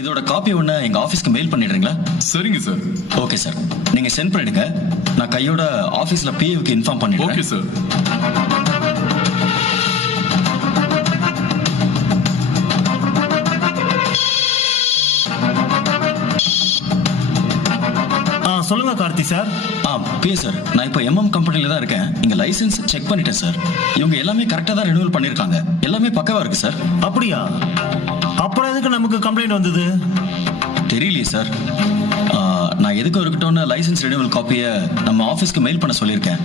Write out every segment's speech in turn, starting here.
இதோட காப்பி ஒன்று எங்கள் ஆஃபீஸ்க்கு மெயில் பண்ணிடுறீங்களா? சரிங்க சார். ஓகே சார், நீங்கள் சென்ட் பண்ணிடுங்க. நான் கையோட ஆஃபீஸில் பிஏவுக்கு இன்ஃபார்ம் பண்ணிடுறேன். Okay sir. சொல்லுங்க கார்த்தி சார். பிஏ சார், நான் இப்போ எம்எம் கம்பெனியில் தான் இருக்கேன். இங்கே லைசன்ஸ் செக் பண்ணிட்டேன் சார். இவங்க எல்லாமே கரெக்டாக தான் ரெனியூவல் பண்ணியிருக்காங்க. எல்லாமே பக்கவா இருக்கு சார். அப்படியா? அப்புறம் எதுக்கு நமக்கு கம்ப்ளைண்ட் வந்தது? தெரியலையே சார். நான் எதுக்கும் இருக்கட்டும்னு லைசன்ஸ் ரெனியூவல் காப்பியை நம்ம ஆஃபீஸ்க்கு மெயில் பண்ண சொல்லியிருக்கேன்.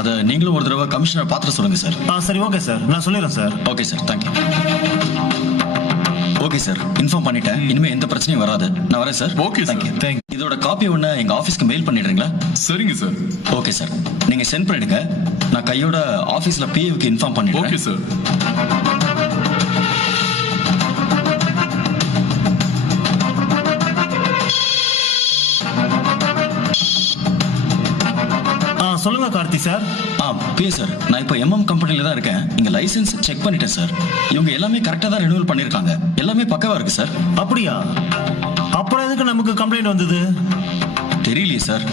அதை நீங்களும் ஒரு தடவை கமிஷனர் பார்த்துட்டு சொல்லுங்க சார். சரி, ஓகே சார், நான் சொல்லிடுறேன் sir. Okay sir, thank you. Okay sir, inform பண்ணிட்டேன். இனிமே எந்த பிரச்சனையும் வராது. நான் வரேன் சார். Okay sir. தேங்க்யூ. இதோட காப்பி ஒன்று எங்க ஆஃபீஸ்க்கு மெயில் பண்ணிடுறீங்களா? சரிங்க சார். ஓகே சார், நீங்க சென்ட் பண்ணிடுங்க. நான் கையோட ஆஃபீஸ்ல பிஏவுக்கு இன்ஃபார்ம் பண்ணிடுறேன். Okay sir. சொல்லுங்க கார்த்தி சார். பிஏ சார், நான் இப்போ எம்எம் கம்பெனியில் தான் இருக்கேன். இங்கே லைசன்ஸ் செக் பண்ணிட்டேன் சார். இவங்க எல்லாமே கரெக்டாக தான் ரெனியூவல் பண்ணியிருக்காங்க. எல்லாமே பக்கவா இருக்கு சார். அப்படியா? அப்புறம் எதுக்கு நமக்கு கம்ப்ளைண்ட் வந்தது? தெரியலையே சார்.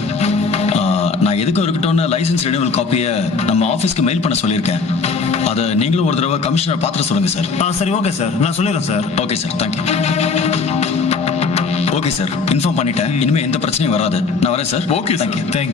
நான் எதுக்கும் இருக்கட்டும்னு லைசன்ஸ் ரெனியூவல் காப்பியை நம்ம ஆஃபீஸ்க்கு மெயில் பண்ண சொல்லியிருக்கேன். அதை நீங்களும் ஒரு தடவை கமிஷனர் பார்த்துட்டு சொல்லுங்க சார். சரி, ஓகே சார், நான் சொல்லிடுறேன் sir. Okay sir, thank you. Okay sir, inform பண்ணிட்டேன். இனிமே எந்த பிரச்சனையும் வராது. நான் வரேன் சார். Okay sir. தேங்க்யூ.